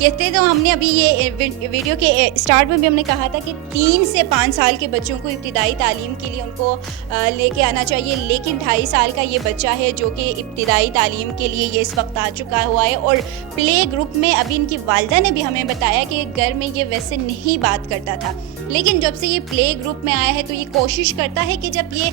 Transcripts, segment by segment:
کہتے تو ہم نے ابھی یہ ویڈیو کے اسٹارٹ میں بھی ہم نے کہا تھا کہ 3 سے 5 سال کے بچوں کو ابتدائی تعلیم کے لیے ان کو لے کے آنا چاہیے، لیکن 2.5 سال کا یہ بچہ ہے جو کہ ابتدائی تعلیم کے لیے یہ اس وقت آ چکا ہوا ہے، اور پلے گروپ میں ابھی ان کی والدہ نے بھی ہمیں بتایا کہ گھر میں یہ ویسے نہیں بات کرتا تھا، لیکن جب سے یہ پلے گروپ میں آیا ہے تو یہ کوشش کرتا ہے کہ جب یہ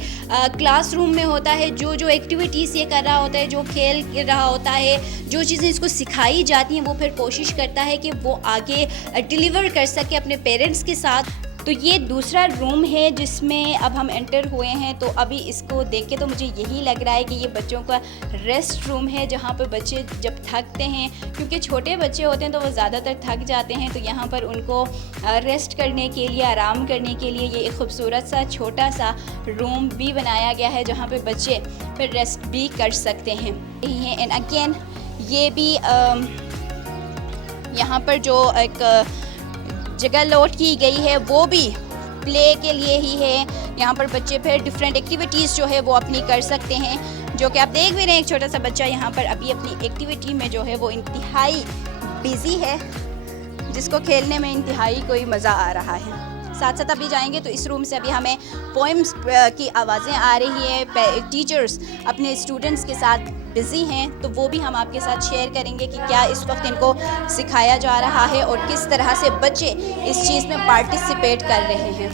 کلاس روم میں ہوتا ہے، جو ایکٹیویٹیز یہ کر رہا ہوتا ہے، جو کھیل رہا ہوتا ہے، جو چیزیں اس کو سکھائی جاتی ہیں، وہ پھر کوشش کرتا ہے کہ وہ آگے ڈیلیور کر سکے اپنے پیرنٹس کے ساتھ۔ تو یہ دوسرا روم ہے جس میں اب ہم انٹر ہوئے ہیں، تو ابھی اس کو دیکھ کے تو مجھے یہی لگ رہا ہے کہ یہ بچوں کا ریسٹ روم ہے، جہاں پہ بچے جب تھکتے ہیں، کیونکہ چھوٹے بچے ہوتے ہیں تو وہ زیادہ تر تھک جاتے ہیں، تو یہاں پر ان کو ریسٹ کرنے کے لیے، آرام کرنے کے لیے یہ ایک خوبصورت سا چھوٹا سا روم بھی بنایا گیا ہے، جہاں پہ بچے پھر ریسٹ بھی کر سکتے ہیں۔ اینڈ اگین یہ بھی یہاں پر جو ایک جگہ لوٹ کی گئی ہے وہ بھی پلے کے لیے ہی ہے، یہاں پر بچے پھر ڈفرینٹ ایکٹیویٹیز جو ہے وہ اپنی کر سکتے ہیں، جو کہ آپ دیکھ بھی رہے ہیں ایک چھوٹا سا بچہ یہاں پر ابھی اپنی ایکٹیویٹی میں جو ہے وہ انتہائی بیزی ہے، جس کو کھیلنے میں انتہائی کوئی مزہ آ رہا ہے۔ ساتھ ساتھ ابھی جائیں گے تو اس روم سے ابھی ہمیں پوئمس کی آوازیں آ رہی ہیں، ٹیچرز اپنے اسٹوڈنٹس کے ساتھ بزی ہیں، تو وہ بھی ہم آپ کے ساتھ شیئر کریں گے کہ کیا اس وقت ان کو سکھایا جا رہا ہے اور کس طرح سے بچے اس چیز میں پارٹیسپیٹ کر رہے ہیں۔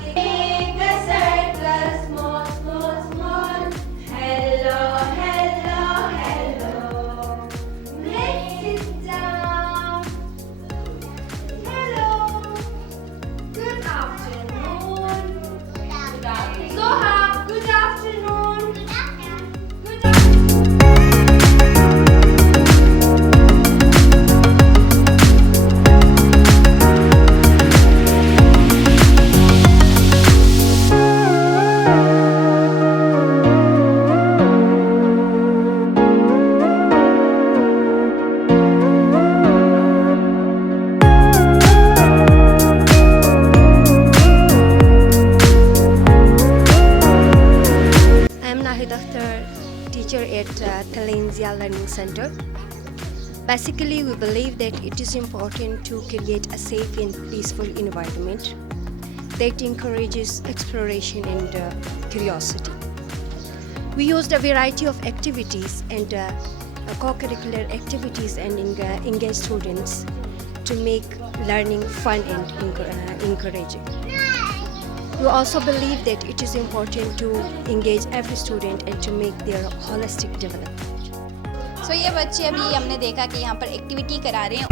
Teacher at Talenzia Learning Center. Basically, we believe that it is important to create a safe and peaceful environment that encourages exploration and curiosity. We used a variety of activities and co-curricular activities and engage students to make learning fun and encouraging. We also believe that it is important to engage every student and to make their holistic development. So یہ بچے ابھی ہم نے دیکھا کہ یہاں پر activity کرا رہے ہیں،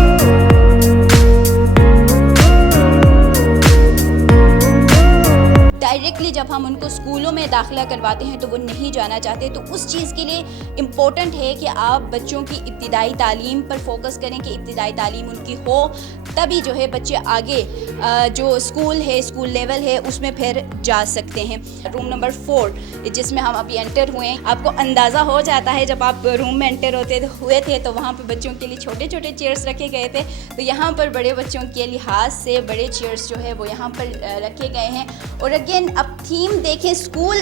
ڈائریکٹلی جب ہم ان کو اسکولوں میں داخلہ کرواتے ہیں تو وہ نہیں جانا چاہتے، تو اس چیز کے لیے امپورٹنٹ ہے کہ آپ بچوں کی ابتدائی تعلیم پر فوکس کریں کہ ابتدائی تعلیم ان کی ہو، تبھی جو ہے بچے آگے جو اسکول ہے، اسکول لیول ہے، اس میں پھر جا سکتے ہیں۔ روم نمبر 4 جس میں ہم ابھی انٹر ہوئے ہیں، آپ کو اندازہ ہو جاتا ہے جب آپ روم میں انٹر ہوئے تھے تو وہاں پہ بچوں کے لیے چھوٹے چھوٹے چیئرس رکھے گئے تھے، تو یہاں پر بڑے بچوں کے لحاظ سے بڑے چیئرس جو ہے وہ یہاں پر رکھے گئے ہیں۔ اور اگین اب تھیم دیکھیں، اسکول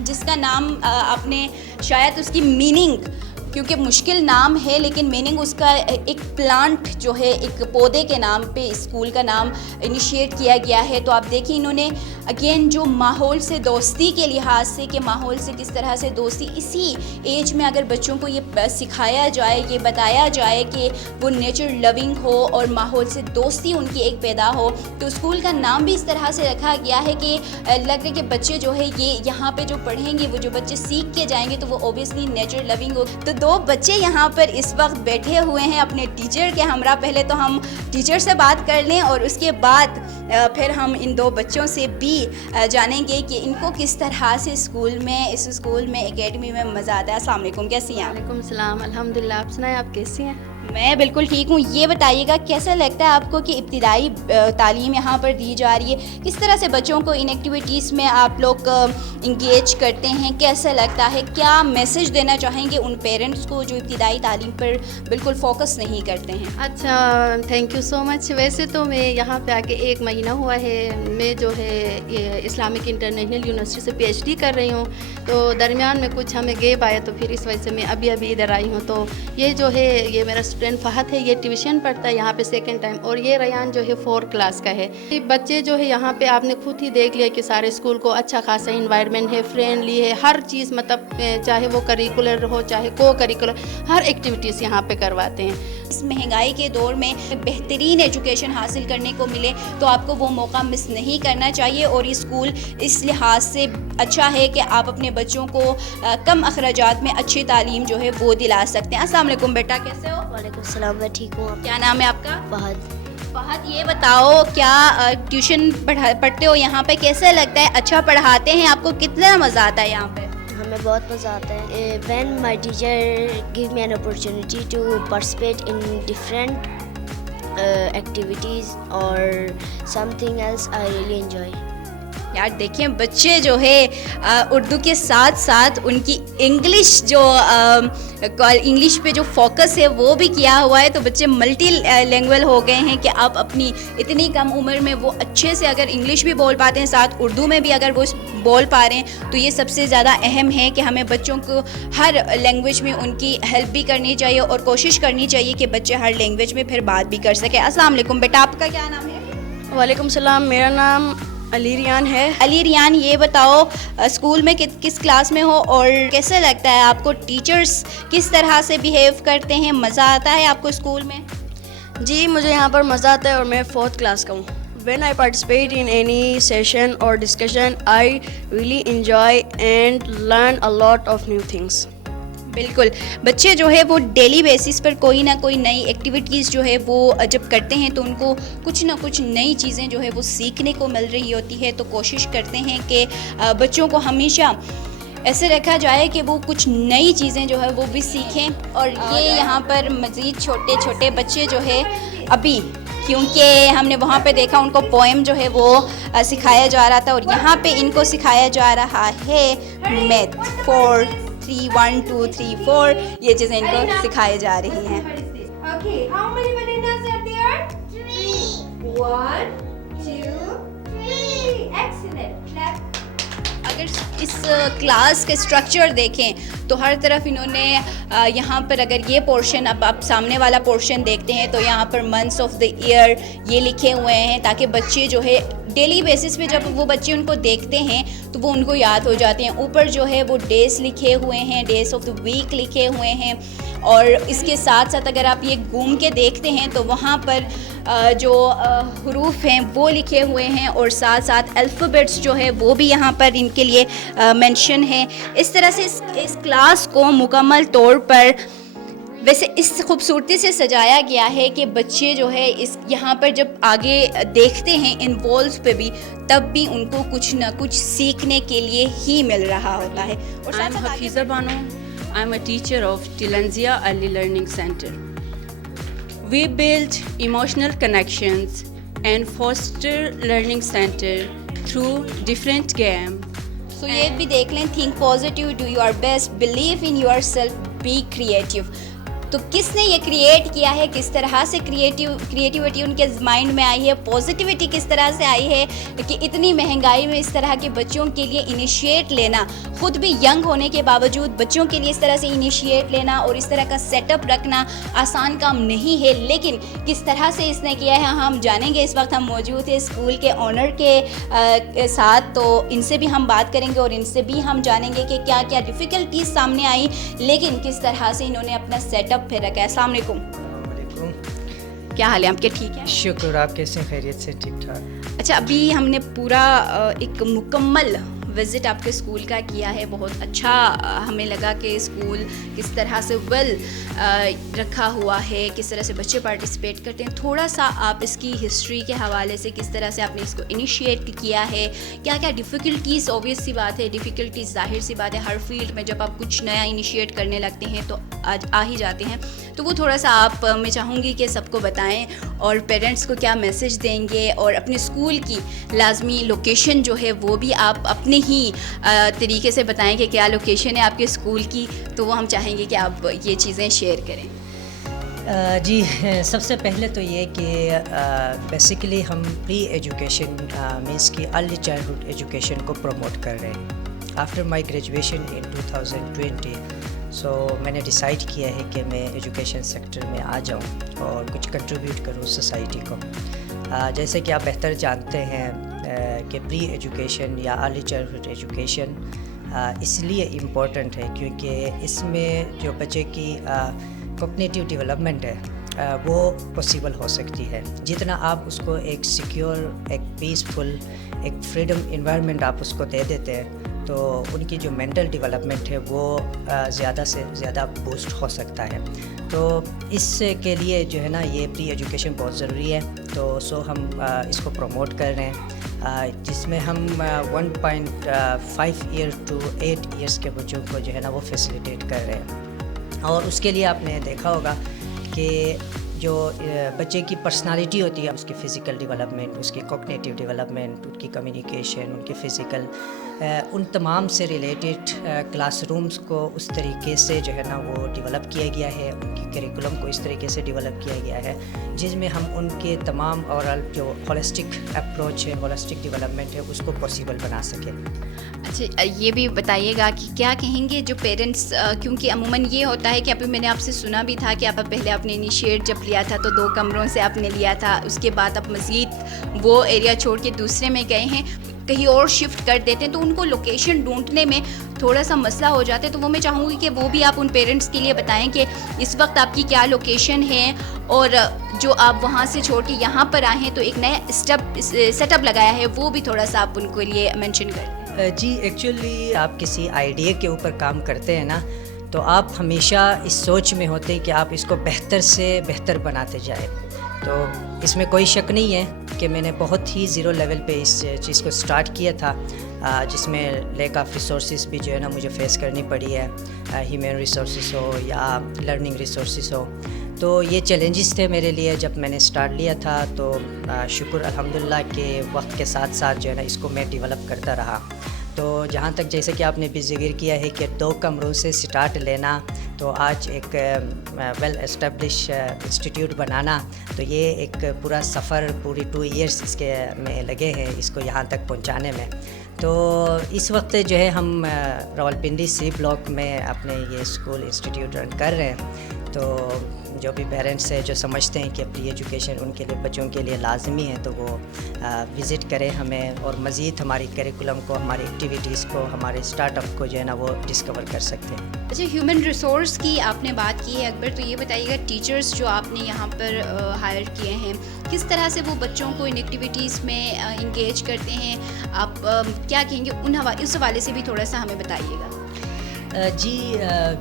جس کا نام آپ نے شاید اس کی میننگ، کیونکہ مشکل نام ہے لیکن میننگ اس کا ایک پلانٹ جو ہے، ایک پودے کے نام پہ اسکول کا نام انیشیٹ کیا گیا ہے، تو آپ دیکھیں انہوں نے اگین جو ماحول سے دوستی کے لحاظ سے کہ ماحول سے کس طرح سے دوستی، اسی ایج میں اگر بچوں کو یہ سکھایا جائے، یہ بتایا جائے کہ وہ نیچر لوننگ ہو اور ماحول سے دوستی ان کی ایک پیدا ہو، تو اسکول کا نام بھی اس طرح سے رکھا گیا ہے کہ لگ رہا ہے کہ بچے جو ہے یہ یہاں پہ جو پڑھیں گے، وہ جو بچے سیکھ کے جائیں گے تو وہ اوبیسلی نیچر لوننگ ہو۔ تو 2 بچے یہاں پر اس وقت بیٹھے ہوئے ہیں اپنے ٹیچر کے ہمراہ۔ پہلے تو ہم ٹیچر سے بات کر لیں اور اس کے بعد پھر ہم ان 2 بچوں سے بھی جانیں گے کہ ان کو کس طرح سے اس اسکول میں اکیڈمی میں مزہ آتا ہے۔ السلام علیکم، کیسی ہیں آپ؟ وعلیکم السلام، الحمدللہ، آپ سنائیں آپ کیسی ہیں؟ میں بالکل ٹھیک ہوں۔ یہ بتائیے گا کیسا لگتا ہے آپ کو کہ ابتدائی تعلیم یہاں پر دی جا رہی ہے، کس طرح سے بچوں کو ان ایکٹیویٹیز میں آپ لوگ انگیج کرتے ہیں، کیسا لگتا ہے، کیا میسج دینا چاہیں گے ان پیرنٹس کو جو ابتدائی تعلیم پر بالکل فوکس نہیں کرتے ہیں؟ اچھا، تھینک یو سو مچ۔ ویسے تو میں یہاں پہ آ کے 1 مہینہ ہوا ہے، میں جو ہے اسلامک انٹرنیشنل یونیورسٹی سے پی ایچ ڈی کر رہی ہوں، تو درمیان میں کچھ ہمیں گیپ آیا تو پھر اس وجہ سے میں ابھی ادھر آئی ہوں۔ تو یہ جو ہے یہ میرا فرینڈ فہد ہے, یہ ٹیوشن پڑھتا ہے یہاں پہ سیکنڈ ٹائم, اور یہ ریان جو ہے 4 کلاس کا ہے. یہ بچے جو ہے یہاں پہ آپ نے خود ہی دیکھ لیا کہ سارے اسکول کو اچھا خاصا انوائرمنٹ ہے, فرینڈلی ہے, ہر چیز مطلب چاہے وہ کریکولر ہو چاہے کو کریکولر, ہر ایکٹیویٹیز یہاں پہ کرواتے ہیں. اس مہنگائی کے دور میں بہترین ایجوکیشن حاصل کرنے کو ملے تو آپ کو وہ موقع مس نہیں کرنا چاہیے, اور یہ اسکول اس لحاظ سے اچھا ہے کہ آپ اپنے بچوں کو کم اخراجات میں اچھی تعلیم جو ہے وہ دلا سکتے ہیں. السلام علیکم بیٹا, کیسے ہو؟ وعلیکم السلام, میں ٹھیک ہوں. کیا نام ہے آپ کا؟ فہد. فہد, یہ بتاؤ کیا ٹیوشن پڑھتے ہو یہاں پہ, کیسا لگتا ہے؟ اچھا پڑھاتے ہیں؟ آپ کو کتنا مزہ آتا ہے یہاں پہ؟ ہمیں بہت مزہ آتا ہے. When my teacher gave me an opportunity to participate in different activities اور something else, I really enjoy. یار دیکھیں, بچے جو ہے اردو کے ساتھ ساتھ ان کی انگلش جو انگلش پہ جو فوکس ہے وہ بھی کیا ہوا ہے, تو بچے ملٹی لینگویج ہو گئے ہیں کہ آپ اپنی اتنی کم عمر میں وہ اچھے سے اگر انگلش بھی بول پاتے ہیں ساتھ اردو میں بھی اگر وہ بول پا رہے ہیں, تو یہ سب سے زیادہ اہم ہے کہ ہمیں بچوں کو ہر لینگویج میں ان کی ہیلپ بھی کرنی چاہیے اور کوشش کرنی چاہیے کہ بچے ہر لینگویج میں پھر بات بھی کر سکیں. السلام علیکم بیٹا, آپ کا کیا نام ہے؟ وعلیکم السلام, میرا نام علی ریان ہے. علی ریان, یہ بتاؤ اسکول میں کس کلاس میں ہو اور کیسا لگتا ہے آپ کو؟ ٹیچرز کس طرح سے بیہیو کرتے ہیں؟ مزہ آتا ہے آپ کو اسکول میں؟ جی مجھے یہاں پر مزہ آتا ہے اور میں 4th کلاس کا ہوں. When I participate in any session اور discussion I really enjoy and learn a lot of new things. بالکل, بچے جو ہے وہ ڈیلی بیسس پر کوئی نہ کوئی نئی ایکٹیویٹیز جو ہے وہ جب کرتے ہیں تو ان کو کچھ نہ کچھ نئی چیزیں جو ہے وہ سیکھنے کو مل رہی ہوتی ہے. تو کوشش کرتے ہیں کہ بچوں کو ہمیشہ ایسے رکھا جائے کہ وہ کچھ نئی چیزیں جو ہے وہ بھی سیکھیں. اور یہ یہاں پر مزید چھوٹے چھوٹے بچے جو ہے ابھی, کیونکہ ہم نے وہاں پہ دیکھا ان کو پوئم جو ہے وہ سکھایا جا رہا تھا, اور یہاں پہ ان کو سکھایا جا رہا ہے میتھ 4 3 1 2 3 4, یہ چیزیں ان کو سکھائی جا رہی ہیں. Okay, how many bananas are there? 3. 1, 2, 3. Excellent. Clap. اگر اس کلاس کا اسٹرکچر دیکھیں تو ہر طرف انہوں نے یہاں پر اگر یہ پورشن, اب آپ سامنے والا پورشن دیکھتے ہیں تو یہاں پر منتھس آف دا ایئر یہ لکھے ہوئے ہیں, تاکہ بچے جو ہے ڈیلی بیسس پہ جب وہ بچے ان کو دیکھتے ہیں تو وہ ان کو یاد ہو جاتے ہیں. اوپر جو ہے وہ ڈیز لکھے ہوئے ہیں, ڈیز آف دا ویک لکھے ہوئے ہیں, اور اس کے ساتھ ساتھ اگر آپ یہ گھوم کے دیکھتے ہیں تو وہاں پر جو حروف ہیں وہ لکھے ہوئے ہیں, اور ساتھ ساتھ الفابیٹس جو ہے وہ بھی یہاں پر ان کے لیے مینشن ہے. اس طرح سے اس کلاس کو مکمل طور پر ویسے اس خوبصورتی سے سجایا گیا ہے کہ بچے جو ہے اس یہاں پر جب آگے دیکھتے ہیں انوالوز پہ بھی, تب بھی ان کو کچھ نہ کچھ سیکھنے کے لیے ہی مل رہا ہوتا ہے. اور I'm Hafiza Banu. I'm a teacher of Tilanzia Early Learning Center. We build emotional connections and foster learning center through different games. So یہ بھی دیکھ لیں, think positive, do your best, believe in yourself, be creative. تو کس نے یہ create کیا ہے, کس طرح سے کریٹیوٹی ان کے مائنڈ میں آئی ہے, پازیٹیوٹی کس طرح سے آئی ہے کہ اتنی مہنگائی میں اس طرح کے بچوں کے لیے انیشیٹ لینا, خود بھی ینگ ہونے کے باوجود بچوں کے لیے اس طرح سے انیشیٹ لینا اور اس طرح کا سیٹ اپ رکھنا آسان کام نہیں ہے. لیکن کس طرح سے اس نے کیا ہے ہم جانیں گے. اس وقت ہم موجود ہیں اسکول کے آنر کے ساتھ, تو ان سے بھی ہم بات کریں گے اور ان سے بھی ہم جانیں گے کہ کیا کیا ڈیفیکلٹیز سامنے آئی, لیکن کس طرح سے انہوں نے اپنا سیٹ اپ پھر رکھا ہے. السلام علیکم. کیا حال ہے آپ کے؟ ٹھیک ہے, شکر. آپ کیسے ہیں؟ خیریت سے؟ ٹھیک ٹھاک. اچھا, ابھی ہم نے پورا ایک مکمل وزٹ آپ کے اسکول کا کیا ہے. بہت اچھا ہمیں لگا کہ اسکول کس طرح سے ویل رکھا ہوا ہے, کس طرح سے بچے پارٹیسپیٹ کرتے ہیں. تھوڑا سا آپ اس کی ہسٹری کے حوالے سے کس طرح سے آپ نے اس کو انیشیٹ کیا ہے, کیا کیا ڈیفیکلٹیز, اوبویس سی بات ہے ڈیفیکلٹیز ظاہر سی بات ہے ہر فیلڈ میں جب آپ کچھ نیا انیشیٹ کرنے لگتے ہیں تو آ ہی جاتے ہیں, تو وہ تھوڑا سا آپ میں چاہوں گی کہ سب کو بتائیں, اور پیرنٹس کو کیا میسج دیں گے, اور اپنے اسکول کی لازمی لوکیشن جو ہے وہ بھی آپ اپنے ہی طریقے سے بتائیں کہ کیا لوکیشن ہے آپ کے اسکول کی, تو وہ ہم چاہیں گے کہ آپ یہ چیزیں شیئر کریں. جی, سب سے پہلے تو یہ کہ بیسیکلی ہم پری ایجوکیشن مینس کی ارلی چائلڈہڈ ایجوکیشن کو پروموٹ کر رہے ہیں آفٹر مائی گریجویشن ان 2020. سو میں نے ڈیسائیڈ کیا ہے کہ میں ایجوکیشن سیکٹر میں آ جاؤں اور کچھ کنٹریبیوٹ کروں سوسائٹی کو. جیسے کہ آپ بہتر جانتے ہیں کہ پری ایجوکیشن یا ارلی چائلڈہڈ ایجوکیشن اس لیے امپورٹنٹ ہے کیونکہ اس میں جو بچے کی کوگنیٹیو ڈیولپمنٹ ہے وہ پاسبل ہو سکتی ہے. جتنا آپ اس کو ایک سیکیور, ایک پیسفل, ایک فریڈم انوائرمنٹ آپ اس کو دے دیتے ہیں تو ان کی جو مینٹل ڈیولپمنٹ ہے وہ زیادہ سے زیادہ بوسٹ ہو سکتا ہے. تو اس کے لیے جو ہے نا یہ پری ایجوکیشن بہت ضروری ہے. تو ہم اس کو پروموٹ کر رہے ہیں جس میں ہم 1.5 ایئر ٹو 8 ایئرس کے بچوں کو جو ہے نا وہ فیسیلیٹیٹ کر رہے ہیں. اور اس کے لیے آپ نے دیکھا ہوگا کہ جو بچے کی پرسنالٹی ہوتی ہے, اس کی فزیکل ڈیولپمنٹ, اس کی کوگنیٹیو ڈیولپمنٹ, ان کی کمیونیکیشن, ان کی فزیکل, ان تمام سے ریلیٹڈ کلاس رومز کو اس طریقے سے جو ہے نا وہ ڈیولپ کیا گیا ہے, ان کی کریکولم کو اس طریقے سے ڈیولپ کیا گیا ہے جس میں ہم ان کے تمام اوورال جو ہولسٹک اپروچ ہے, ہولسٹک ڈیولپمنٹ ہے, اس کو پاسبل بنا سکیں. اچھا یہ بھی بتائیے گا کہ کیا کہیں گے جو پیرنٹس, کیونکہ عموماً یہ ہوتا ہے کہ ابھی میں نے آپ سے سنا بھی تھا کہ آپ پہلے آپ نے انیشیٹ جب لیا تھا تو 2 کمروں سے آپ نے لیا تھا, اس کے بعد آپ مزید وہ ایریا چھوڑ کے دوسرے میں گئے ہیں, کہیں اور شفٹ کر دیتے ہیں تو ان کو لوکیشن ڈھونڈنے میں تھوڑا سا مسئلہ ہو جاتا ہے. تو وہ میں چاہوں گی کہ وہ بھی آپ ان پیرنٹس کے لیے بتائیں کہ اس وقت آپ کی کیا لوکیشن ہے اور جو آپ وہاں سے چھوڑ کے یہاں پر آئے ہیں تو ایک نیا سیٹ اپ لگایا ہے, وہ بھی تھوڑا سا آپ ان کے لیے مینشن کر دیں. جی ایکچولی آپ کسی آئیڈیا کے اوپر کام کرتے ہیں نا تو آپ ہمیشہ اس سوچ میں ہوتے ہیں کہ آپ اس کو بہتر سے بہتر بناتے جائیں. تو اس میں کوئی شک نہیں ہے کہ میں نے بہت ہی زیرو لیول پہ اس چیز کو سٹارٹ کیا تھا جس میں لیک آف ریسورسز بھی جو ہے نا مجھے فیس کرنی پڑی ہے, ہیومن ریسورسز ہو یا لرننگ ریسورسز ہو. تو یہ چیلنجز تھے میرے لیے جب میں نے سٹارٹ لیا تھا. تو شکر الحمدللہ کہ وقت کے ساتھ ساتھ جو ہے نا اس کو میں ڈیولپ کرتا رہا. تو جہاں تک جیسے کہ آپ نے بھی ذکر کیا ہے کہ 2 کمروں سے سٹارٹ لینا تو آج ایک ویل اسٹیبلش انسٹیٹیوٹ بنانا, تو یہ ایک پورا سفر, پوری 2 ایئرس اس کے میں لگے ہیں اس کو یہاں تک پہنچانے میں. تو اس وقت جو ہے ہم راولپنڈی سی بلاک میں اپنے یہ اسکول انسٹیٹیوٹ رن کر رہے ہیں. تو جو بھی پیرنٹس ہیں جو سمجھتے ہیں کہ پری ایجوکیشن ان کے لیے بچوں کے لیے لازمی ہے تو وہ وزٹ کریں ہمیں اور مزید ہماری کریکولم کو, ہماری ایکٹیویٹیز کو, ہمارے اسٹارٹ اپ کو جو ہے نا وہ ڈسکور کر سکتے ہیں. اچھا ہیومن ریسورس کی آپ نے بات کی ہے اکبر, تو یہ بتائیے گا ٹیچرز جو آپ نے یہاں پر ہائر کیے ہیں کس طرح سے وہ بچوں کو ان ایکٹیویٹیز میں انگیج کرتے ہیں, آپ کیا کہیں گے اس حوالے سے بھی تھوڑا سا ہمیں بتائیے گا. جی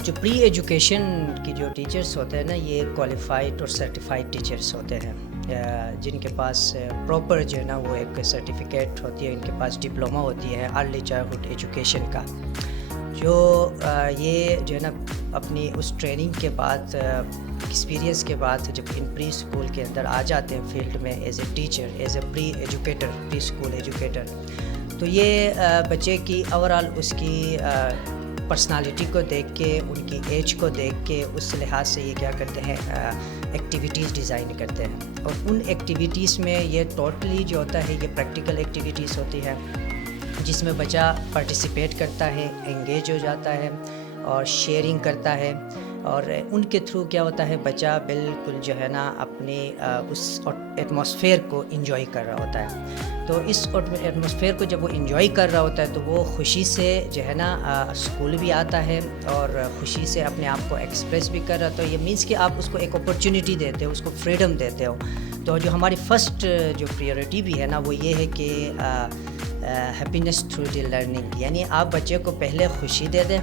جو پری ایجوکیشن کی جو ٹیچرز ہوتے ہیں نا یہ کوالیفائڈ اور سرٹیفائڈ ٹیچرز ہوتے ہیں جن کے پاس پراپر جو ہے نا وہ ایک سرٹیفکیٹ ہوتی ہے, ان کے پاس ڈپلومہ ہوتی ہے ارلی چائلڈہڈ ایجوکیشن کا. جو یہ جو ہے نا اپنی اس ٹریننگ کے بعد, ایکسپیرینس کے بعد جب ان پری اسکول کے اندر آ جاتے ہیں فیلڈ میں as a teacher, as a pre educator, preschool educator, تو یہ بچے کی اوورال اس کی پرسنالٹی کو دیکھ کے, ان کی ایج کو دیکھ کے اس لحاظ سے یہ کیا کرتے ہیں ایکٹیویٹیز ڈیزائن کرتے ہیں. اور ان ایکٹیویٹیز میں یہ ٹوٹلی جو ہوتا ہے یہ پریکٹیکل ایکٹیویٹیز ہوتی ہے جس میں بچہ پارٹیسپیٹ کرتا ہے, انگیج ہو جاتا ہے اور شیئرنگ کرتا ہے. اور ان کے تھرو کیا ہوتا ہے بچہ بالکل جو ہے نا اپنی اس ایٹماسفیئر کو انجوائے کر رہا ہوتا ہے. تو اس ایٹماسفیئر کو جب وہ انجوائے کر رہا ہوتا ہے تو وہ خوشی سے جو ہے نا اسکول بھی آتا ہے اور خوشی سے اپنے آپ کو ایکسپریس بھی کر رہا. تو یہ مینس کہ آپ اس کو ایک اپرچونیٹی دیتے ہو, اس کو فریڈم دیتے ہو. تو جو ہماری فرسٹ جو پریورٹی بھی ہے نا وہ یہ ہے کہ ہیپینس تھرو دی لرننگ, یعنی آپ بچے کو پہلے خوشی دے دیں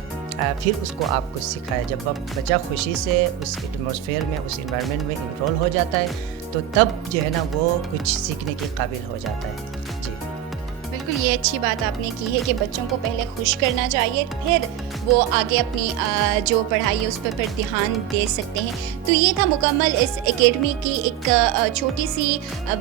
پھر اس کو آپ کچھ سکھائیں. جب بچہ خوشی سے اس ایٹماسفیئر میں, اس انوائرمنٹ میں انرول ہو جاتا ہے تو تب جو ہے نا وہ کچھ سیکھنے کے قابل ہو جاتا ہے. جی بالکل یہ اچھی بات آپ نے کی ہے کہ بچوں کو پہلے خوش کرنا چاہیے, پھر وہ آگے اپنی جو پڑھائی ہے اس پر پھر دھیان دے سکتے ہیں. تو یہ تھا مکمل اس اکیڈمی کی ایک چھوٹی سی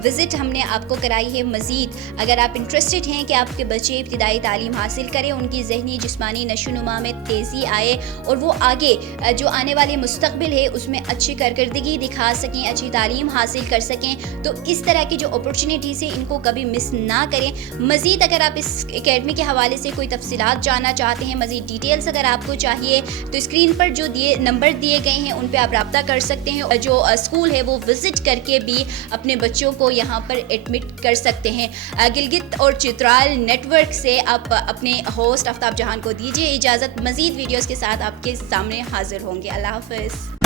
وزٹ ہم نے آپ کو کرائی ہے. مزید اگر آپ انٹرسٹڈ ہیں کہ آپ کے بچے ابتدائی تعلیم حاصل کریں, ان کی ذہنی جسمانی نشو و نما میں تیزی آئے اور وہ آگے جو آنے والے مستقبل ہے اس میں اچھی کارکردگی دکھا سکیں, اچھی تعلیم حاصل کر سکیں, تو اس طرح کی جو اپرچونیٹیز ہیں ان کو کبھی مس نہ کریں. مزید مزید اگر آپ اس اکیڈمی کے حوالے سے کوئی تفصیلات جاننا چاہتے ہیں, مزید ڈیٹیلز اگر آپ کو چاہیے, تو اسکرین پر جو نمبر دیے گئے ہیں ان پہ آپ رابطہ کر سکتے ہیں. جو اسکول ہے وہ وزٹ کر کے بھی اپنے بچوں کو یہاں پر ایڈمٹ کر سکتے ہیں. گلگت اور چترال نیٹ ورک سے آپ اپنے ہوسٹ آفتاب جہان کو دیجیے اجازت. مزید ویڈیوز کے ساتھ آپ کے سامنے حاضر ہوں گے. اللہ حافظ.